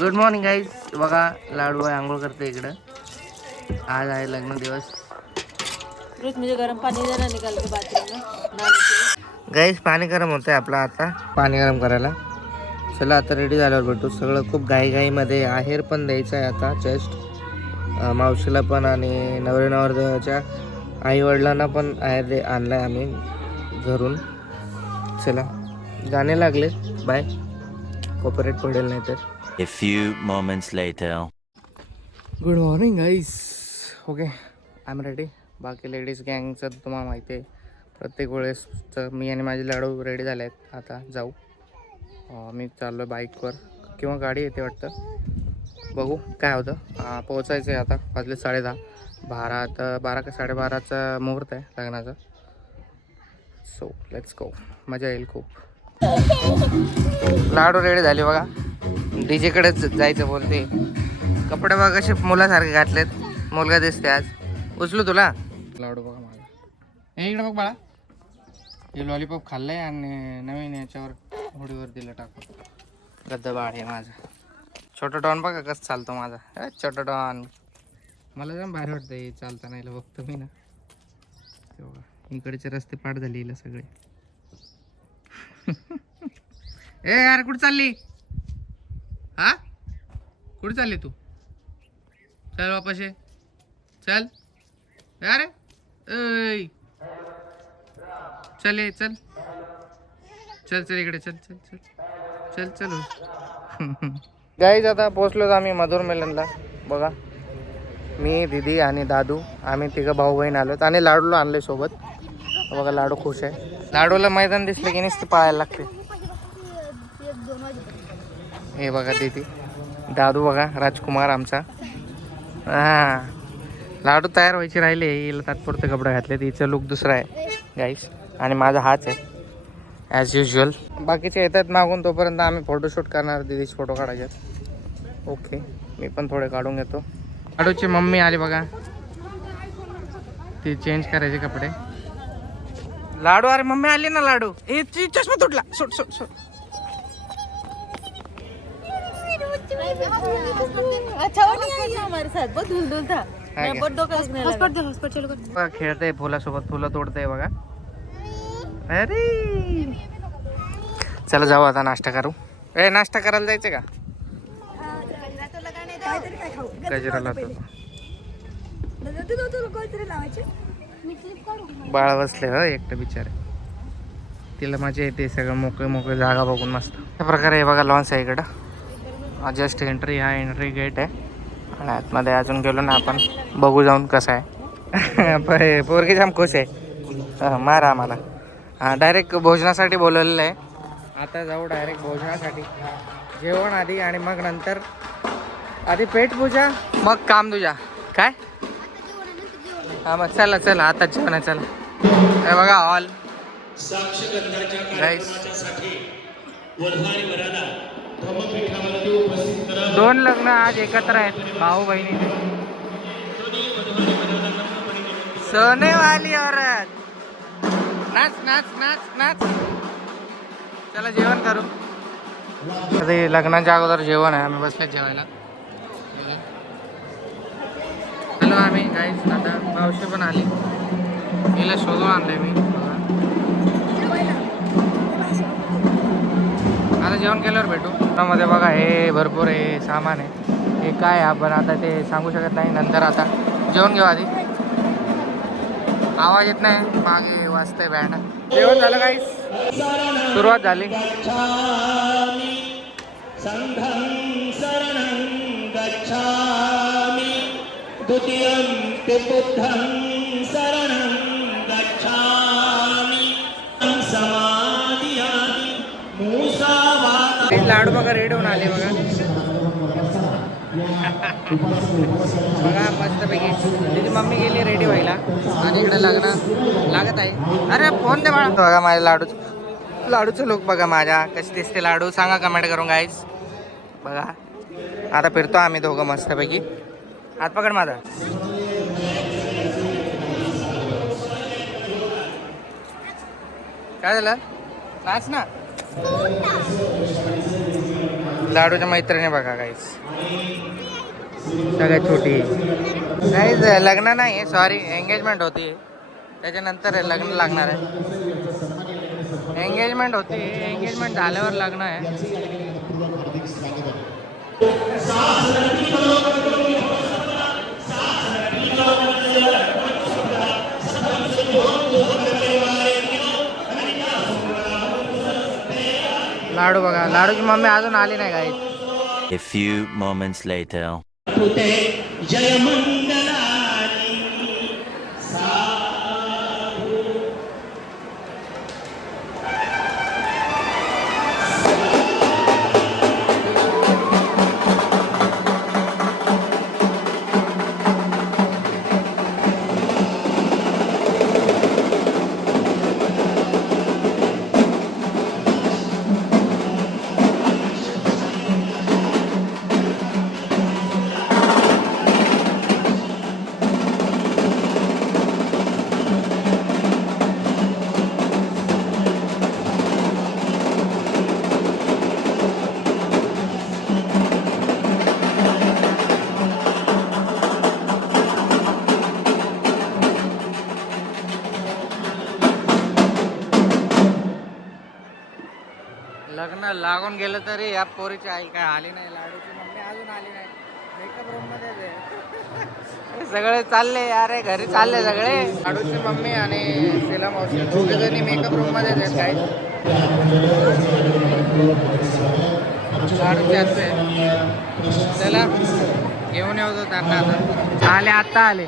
Good morning guys. बघा लाडू आहे आंघोळ करते इकडं. आज आहे लग्न दिवस. मुझे गरम पानी देना निकाल के बाथरूम में नहाने के। गाईज पाणी गरम होतंय आपलं आता. पाणी गरम करायला चला. आता रेडी झाल्यावर भेटू. सगळं खूप घाईघाईमध्ये आहेर पण द्यायचं आहे आता जस्ट. मावशीला पण आणि नवरे नवरदेवाच्या आई वडिलांना पण आहेर आणलाय आम्ही घरून. चला गाणे लागले. बाय. कॉपरेट पडेल नाही तर. A few moments later. Good morning guys. Okay I am ready. बाकी लेडीज गँगचं तुम्हाला माहिती आहे. प्रत्येक वेळेस मी आणि माझे लाडू रेडी झाले आहेत. आता जाऊ. मी चाललो आहे बाईकवर किंवा गाडी येते वाटतं. बघू काय होतं. पोहोचायचं आहे आता. वाजले 10:30. 12 का 12:30चा मुहूर्त आहे लग्नाचा. So let's go. मजा येईल खूप. लाडू रेडी झाले बघा. डीजेकडेच जायचं बोलते. कपडे बघा कसे मुलासारखे घातलेत. मुलगा दिसते आज. उचलू तुला. लाडू बघा माझा. हे इकडे बघ बाळा. हे लॉलीपॉप खाल्लंय आणि नवीन याच्यावर होडीवर दिलं टाकून. गद्दा बाळ आहे माझा. छोटा डॉन बघा कसं चालतो माझा. छोटा डॉन मला जाम भारी वाटतं. हे चालताना याला बघतो मी ना तेव्हा. इकडचे रस्ते पाठ झाले हिला सगळे. ए यार कुठं चालली. हा कुठे चालली तू. चल वापस ये. चल अरे ऐ चल ये चल. चल चल इकडे चल चल चल चल चल. गाईज आता पोचलो आम्ही मधुर मिलनला. बघा मी दीदी आणि दादू आम्ही तिघं भाऊ बहीण आलोत आणि लाडूला आणले सोबत. बघा लाडू खुश आहे. लाडूला मैदान दिसलं की नुसतं पाहायला लागते. हे बघा दीदी दादू बघा राजकुमार आमचा. हां लाडू तयार व्हायची राहिले. हिला तात्पुरते कपडे घातले. हिचं लुक दुसरा आहे गाईस आणि माझा हाच आहे ॲज युजल. बाकीचे येतात मागून तोपर्यंत आम्ही फोटोशूट करणार. दीदीचे फोटो काढायचे. ओके मी पण थोडे काढून घेतो. लाडूची मम्मी आली बघा. ती चेंज करायचे कपडे. लाडू अरे मम्मी आली ना. लाडू ए चष्मा तुटला. सोड सोड सोड. अच्छा वो नहीं आई हमारे साथ. बहुत धूल धूल था. मैं बहुत धोखा इसमें लगा. हॉस्पिटल चलो. खेळते फुलासोबत. फुलं तोडते बघा. अरे चला जाऊ आता नाश्ता करू. ए नाश्ता करायला जायचं का. गजरा लावतो. बाळ बसले ह एकटं बिचारे. तिला मजा येते. सगळं मोकळे मोकळे जागा बघून मस्त. त्या प्रकारे हे बघा लॉन्स आहे इकडं. Just entry. हा एंट्री गेट आहे आणि आतमध्ये अजून गेलो ना आपण. बघू जाऊन कसं आहे. पोरगी जाम खुश आहे. मारा आम्हाला. हां डायरेक्ट भोजनासाठी बोलवलेलं आहे. आता जाऊ डायरेक्ट भोजनासाठी. जेवण आधी आणि मग नंतर. आधी पेटपूजा मग काम तुझ्या काय. हां मग चला चला आता जेवण आहे. चला हे बघा हॉल. दोन लग्न आज एकत्र आहेत भाऊ बहिणी. सोने वाली औरत. नाच नाच नाच नाच. चला जेवण करू. ते लग्नाच्या अगोदर जेवण आहे. आम्ही बसले जेवायला. हॅलो आम्ही गाईस. आता मावशी पण आली. हिला शोधून आणलंय मी. आता जेवण केल्यावर भेटू. मध्ये बघा हे भरपूर हे सामान आहे. हे काय आपण आता ते सांगू शकत नाही. नंतर आता जेवण घेऊ आधी. आवाज येत नाही मागे वाजतंय बँड. जेवण झालं गाईस. सुरुवात झाली. लाडू बघा रेडी होऊन आले बघा. बघा मस्तपैकी. तिची मम्मी गेली रेडी व्हायला आणि इकडे लग्न लागत आहे. अरे फोन दे बाळा. बघा माझ्या लाडूचं लुक बघा माझ्या. कशी दिसते लाडू सांगा कमेंट करून गाईस. बघा आता फिरतो आम्ही दोघं मस्तपैकी. हात पकड माझा. काय झालं. नाच ना. लाडूच्या मैत्रिणी बघा काहीच सगळ्यात छोटी काहीच लग्न नाही सॉरी एंगेजमेंट होती त्याच्यानंतर लग्न लागणार आहे एंगेजमेंट होती एंगेजमेंट झाल्यावर लग्न आहे लाडू बघा लाडूची मम्मी अजून आली नाही काही A few moments later. लग्न लागून गेलं तरी या पोरीची आई काय आली नाही लाडूची मम्मी अजून आली नाही मेकअप रूम मध्ये सगळे चालले अरे घरी चालले सगळे लाडूची मम्मी आणि शिला मावशी दोघे जणी मेकअप रूम मध्ये आहेत काय लाडूची असते चला घेऊन येऊ त्यांना आता आले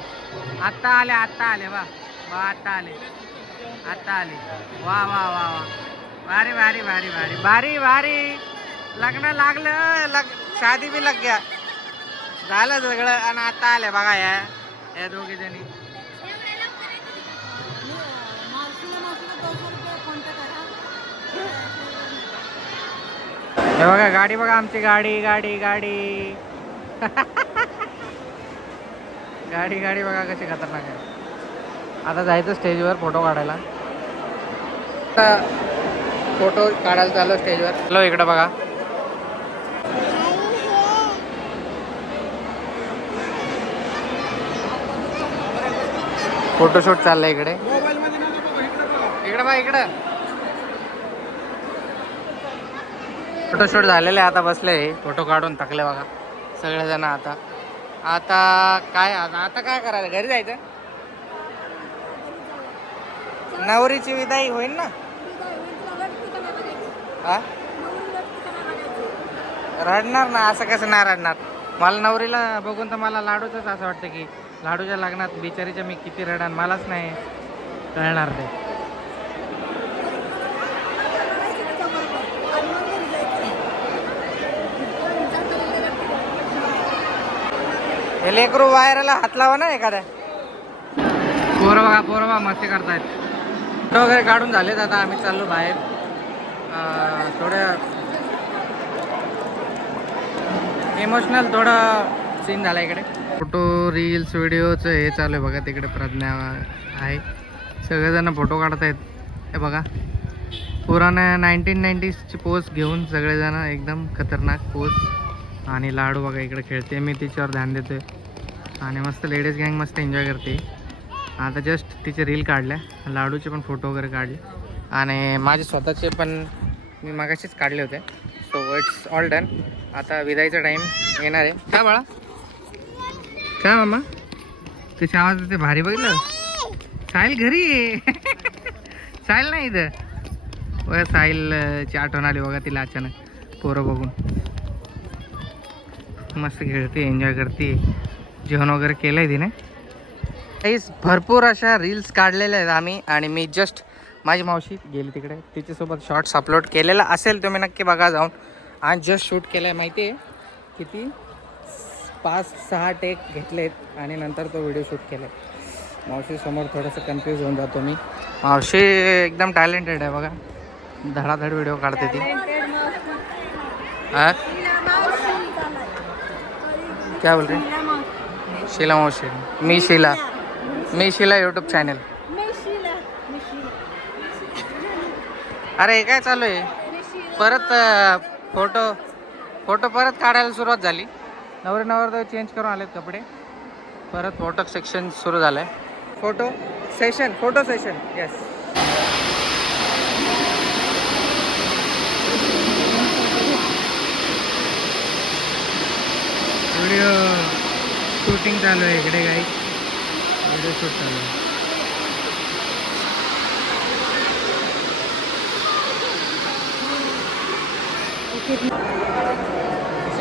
वा आता आले वा वा वा वा भारी भारी भारी भारी भारी भारी लग्न लागलं शादी बी लग गया झालं सगळं आणि आता आले बघा या दोघी जणी हे बघा गाडी बघा आमची गाडी गाडी गाडी गाडी गाडी बघा कशी खतरनाक आहे आता जायचं स्टेजवर फोटो काढायला फोटो काढायला चालू स्टेजवर हॅलो इकडं बघा फोटोशूट चाललंय इकडे बघा इकडं फोटोशूट झालेले आता बसले फोटो काढून थकले बघा सगळेजण आता काय करायला घरी जायचं नवरीची विदाई होईल ना हा रडणार ना असं कसं नाही रडणार मला नवरीला बघून तर मला लाडूचंच असं वाटतं की लाडूच्या लग्नात बिचारीच्या मी किती रडान मलाच नाही कळणार ते हे लेकरू वायराला हात लावा ना एखाद्या पोरं बघा मस्ती करतायत फोटो वगैरे काढून झालेत आता आम्ही चाललो बाहेर थोडं इमोशनल थोडं सीन झाला इकडे फोटो रील्स व्हिडिओचं हे चालू आहे बघा तिकडे प्रज्ञा आहे सगळेजण फोटो काढत आहेत हे बघा पुराण्या 1990sची पोस्ट घेऊन सगळेजण एकदम खतरनाक पोस्ट आणि लाडू बघा इकडे खेळते मी तिच्यावर ध्यान देतोय आणि मस्त लेडीज गँग मस्त एन्जॉय करते आता जस्ट तिचे रील काढल्या लाडूचे पण फोटो वगैरे काढले आणि माझे स्वतःचे पण मी मागाशीच काढले होते सो इट्स ऑल डन आता विदाईचा टाईम येणार आहे काय बाळा काय मामा त्याच्या आवाज ते भारी बघितलं साहिल घरी आहे साहिल नाही इथं बघा साहिलची आठवण आली बघा तिला अचानक पोरं बघून मस्त खेळते एन्जॉय करते जेवण वगैरे केलं आहे तिने काहीच भरपूर अशा रील्स काढलेल्या आहेत आम्ही आणि मी जस्ट माझी मावशी गेली तिकडे तिच्यासोबत शॉर्ट्स अपलोड केलेला असेल तुम्ही नक्की बघा जाऊन आज जस्ट शूट केलं आहे माहिती आहे किती 5-6 टेक घेतलेत आणि नंतर तो व्हिडिओ शूट केला आहे मावशीसमोर थोडंसं कन्फ्यूज होऊन जातो मी मावशी एकदम टॅलेंटेड आहे बघा धडाधड व्हिडिओ काढते ती हां क्या बोल रहे शीला मावशी मी शीला यूट्यूब चॅनल अरे काय चालू आहे परत फोटो फोटो परत काढायला सुरुवात झाली. नवरदेव चेंज करून आलेत कपडे. परत फोटो सेक्शन सुरू झालंय. Photo session yes. Video shooting चालू आहे इकडे काही. व्हिडिओ शूट चालू आहे.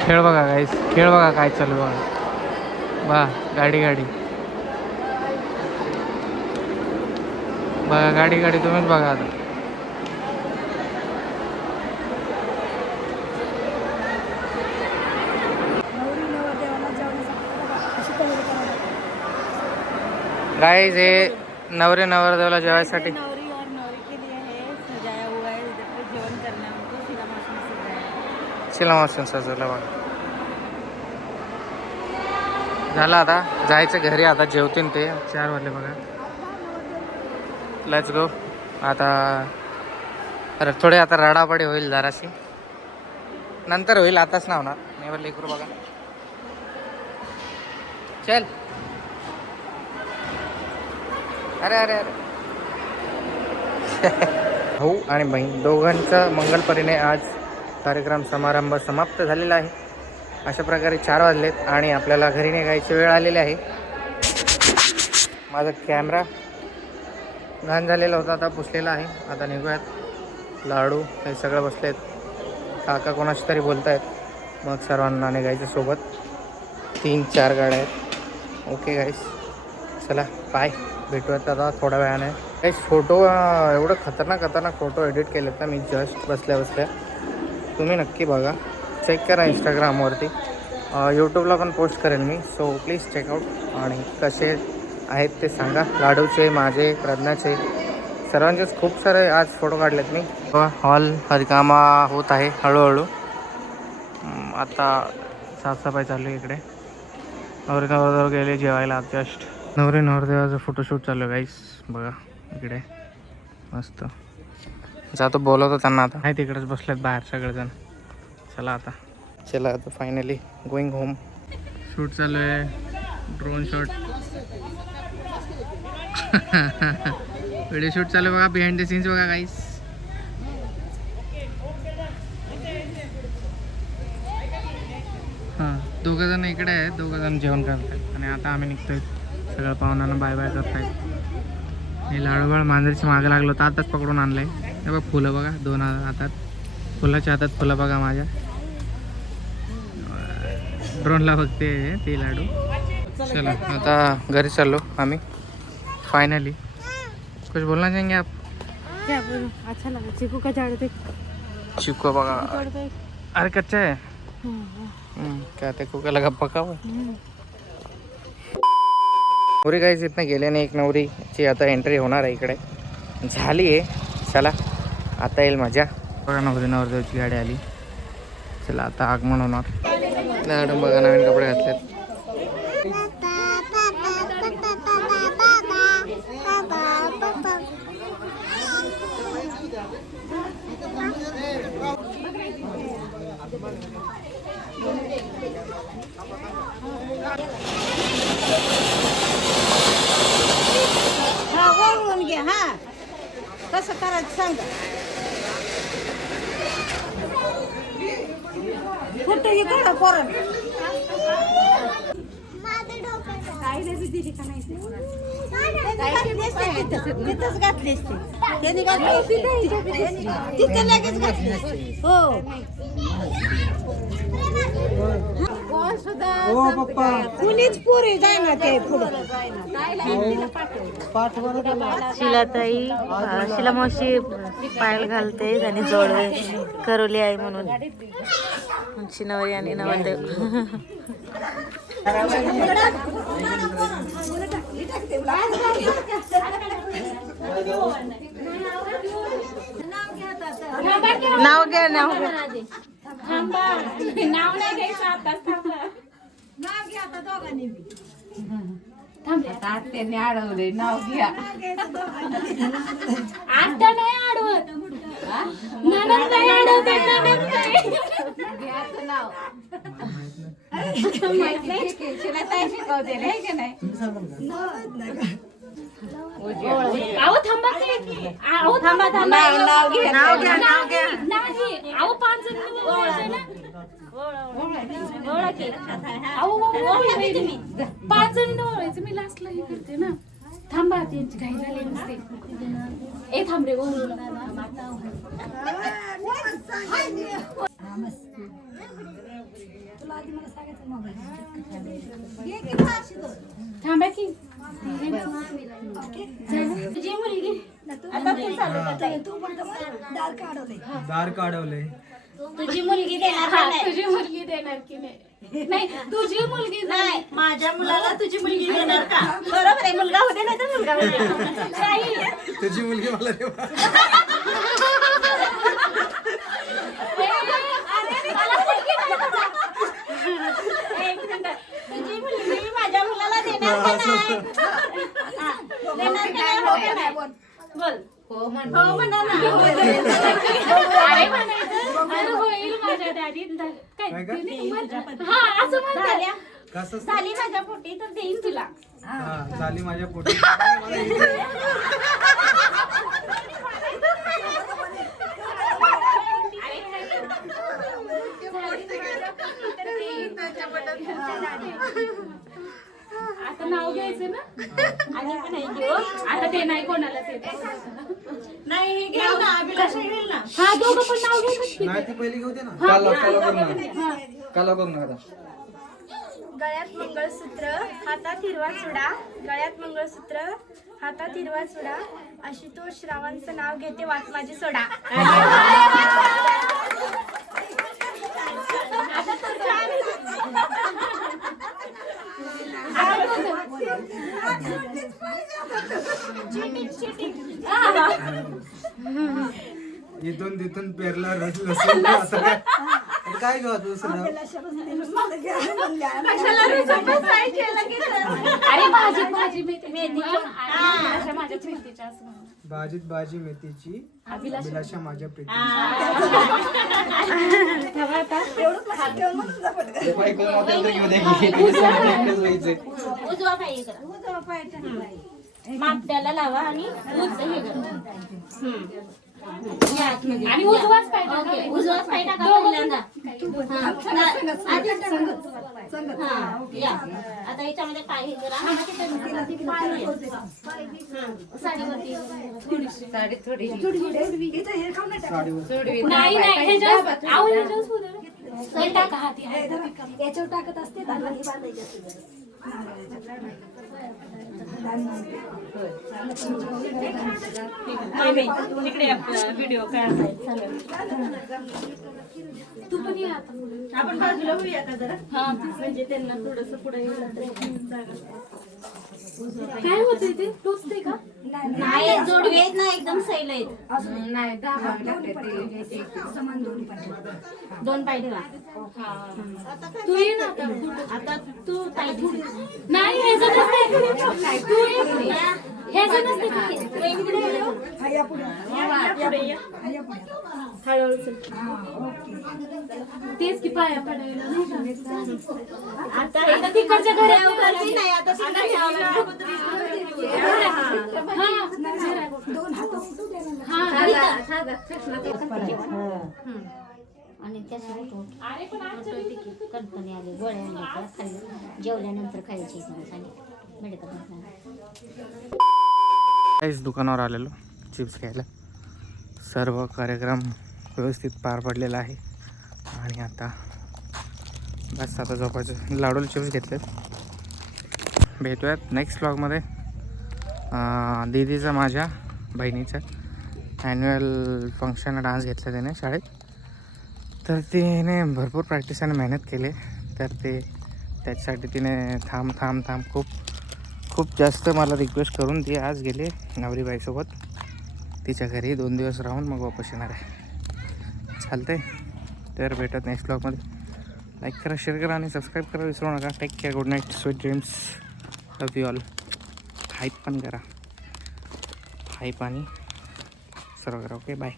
खेळ बघा गाईस, खेळ बघा काय चालू बघा. वा गाडी बघा, गाडी तुम्हीच बघा आता. गाईस हे नवरदेवाला जेवायसाठी नवरी और नवरी के लिए है, सजाया हुआ है. इधर पे जेवण करना उनको शिला मौसम सजाया. शिलामासून सजवलं बघा. झालं आता जायचं घरी. आता जेवतीन ते 4 वाजले बघा. Let's go. आता थोडे आता रडापडी होईल जराशी, नंतर होईल, आताच ना होणार. मी लेकरू बघा. चल. अरे भाऊ आणि बहीण दोघांचा मंगलपरीने आज कार्यक्रम समारंभ समाप्त झालेला आहे. अशा प्रकारे 4 वाजलेत आणि आपल्याला घरी निघायची वेळ आलेली आहे. माझा कॅमेरा घाण झालेला होता, आता पुसलेला आहे. आता निघूयात. लाडू हे सगळं बसलेत. काका कोणाशी तरी बोलत आहेत. मग सर्वांना निघायचं सोबत. 3-4 गाड्या आहेत. ओके गाईस, चला बाय. भेटूयात आता थोड्या वेळाने. गाईस फोटो एवढं खतरनाक फोटो एडिट केलेत ना मी जस्ट बसल्या. तुम्ही नक्की बघा, चेक करा इंस्टाग्रामवरती. यूट्यूबला पण पोस्ट करेन मी. So please checkout. आणि कसे आहेत ते सांगा. लाडूचे, माझे, प्रज्ञाचे, सर्वांचेच खूप सारे आज फोटो काढलेत मी. हॉल हरिकामा होत आहे हळूहळू. आता साफसफाई चालू आहे इकडे. नवरदेव गेले जेवायला जस्ट. नवरदेवाचं फोटोशूट चालू आहे गाईस. बघा इकडे मस्त. जातो बोलवतो त्यांना. आता नाही तिकडेच बसलेत बाहेर सगळेजण. चला आता फायनली गोईंग होम. शूट चालू आहे, ड्रोन शॉट. व्हिडिओ शूट चालू बघा. बिहाइंड द सीन्स बघा गाईस. हां, 2 जण इकडे आहेत, 2 जण जेवण करतात. आणि आता आम्ही निघतोय. सगळं पाहुण्यांना बाय करतायत. हे लाडूबाळ मांजरीची मागे लागलो तर आताच पकडून आणलंय. हे बघ फुलं बघा, 2 हातात. फुलाच्या हातात फुलं बघा माझ्या. ड्रोनला बघते ते लाडू. चला आता घरी चाललो आम्ही फायनली. कुछ बोलना चाहेंगे आप? क्या बोलूं, अच्छा लगा. चीकू का झाड़ देख. चिक्कू बघा. अरे कच्चा है. क्या ते को लगा पका हुआ. नवरी काहीच इथनं गेल्याने एक नवरीची आता एंट्री होणार आहे इकडे. झाली आहे. चला आता येईल मजा. बघा नवरदेवाची गाडी आली. चला आता आगमन होणार. मॅडम बघा नवीन कपडे घातलेत. हा वळवून घे. हा कसं करायचं सांगा. कुठं हे काढा पोरण. तिथंच घातली असते. त्यांनी घातली तिथं लगेच घातली असते. हो कुणीच पुरी जाय ना ते पुढं. शिलाताई शिला मावशी पायल घालते आणि जोडवे करवली आई म्हणून. शिनवरी आणि नवरदेव. नाव घ्या. नाव घ्या आता दोघांनी. आत्याने अडवले. नाव घ्या. आत्या नाही अडवत. ननद नाही अडवते. घ्याचं नाव. पाच जणी ओळखायचं मी लास्टला हे करते ना. थांबा त्यांची घाई झाली नसते. ए थांब रे थांबा की तुझी मुलगी दार काढवले. तुझी मुलगी देणार की नाही? नाही तुझी मुलगी नाही माझ्या मुलाला तुझी मुलगी देणार का? बरोबर आहे. मुलगा होते नाही तर मुलगा होते नाही. तुझी मुलगी मला देवा. तुझी मुलगी माझ्या मुलाला देणार का नाही? देणार का नाही? हो का नाही? बोल. हो म्हणा ना. अरे म्हणायचं अरे होईल माझ्या दादी काय हा असं म्हणतात. कसं झाली माझ्या पोटी तर देईन तुला. हा झाली माझ्या पोटी. आता नाव घ्यायचं ना. आता ते नाही कोणालाच येत. नाही घेऊ ना. अभिलाषा घेईल ना. हा दोघं पण नाव घेतात. नाही ती पहिली घेऊ दे ना. काला बघ ना आता. गळ्यात मंगळसूत्र हातात हिरवा चुडा, गळ्यात मंगळसूत्र हातात हिरवा चुडा, आशुतोष रावांचं नाव घेते वाट माझी सोडा. इथून तिथून पेरला रस लसूण असं काय आता काय घेऊ दुसरं. अरे भाजी मेथी अशा माझ्या प्रीतीच्या असं म्हणा. भाजीत भाजी मेथीची अभिलाषा माझ्या प्रीती. उजवा पाय करा. मापट्याला लावा आणि हे करा. आणि उजवाच पाहिजे. ओके. उजवाच पाय टाका पहिल्यांदा. या. आता याच्यामध्ये पाय हे करा. नाही ह्याच्यावर आऊ ह्याच्यावर सुद्धा हे टाका हाती याच्यावर टाकत असते व्हिडिओ काय तू पण ये आता. आपण बाजूला होऊया का जरा. म्हणजे त्यांना थोडस पुढे काय होते ते टोचते का? नाही जोडवे आहेत ना एकदम सैल आहेत. दोन पाय ठेवा. तू ये ना आता. आता तू पाय ठेव. नाही ह्याचं नसते. तू ये. ह्याचं नसते. हळूहळू चल. तेच की पाया पडायला नाही का? आता तिकडच्या घरात करती नाही. आता आणि कणकणी आले गोळ्या आणल्या खाल्ली. जेवल्यानंतर खायची काहीच दुकानावर आलेलो चिप्स घ्यायला. सर्व कार्यक्रम व्यवस्थित पार पडलेला आहे आणि आता बस आता झोपायचं. लाडूला चिप्स घेतलेत. भेटूयात नेक्स्ट व्लॉगमध्ये. दीदीचा माझ्या बहिणीचा ॲन्युअल फंक्शन डान्स घेतला त्याने शाळेत. तर तिने भरपूर प्रॅक्टिस आणि मेहनत केली. तर ते त्याच्यासाठी तिने थांब खूप जास्त मला रिक्वेस्ट करून ती आज गेले नवरीबाईसोबत तिच्या घरी 2 दिवस राहून मग वापस येणार आहे. चालतंय. तर भेटत नेक्स्ट ब्लॉगमध्ये. लाईक करा, शेअर करा आणि सबस्क्राईब करा विसरू नका. Take care. Good night. Sweet dreams. Love you all. Hype पण करा. हाईप आणि सर्व करा. Okay bye.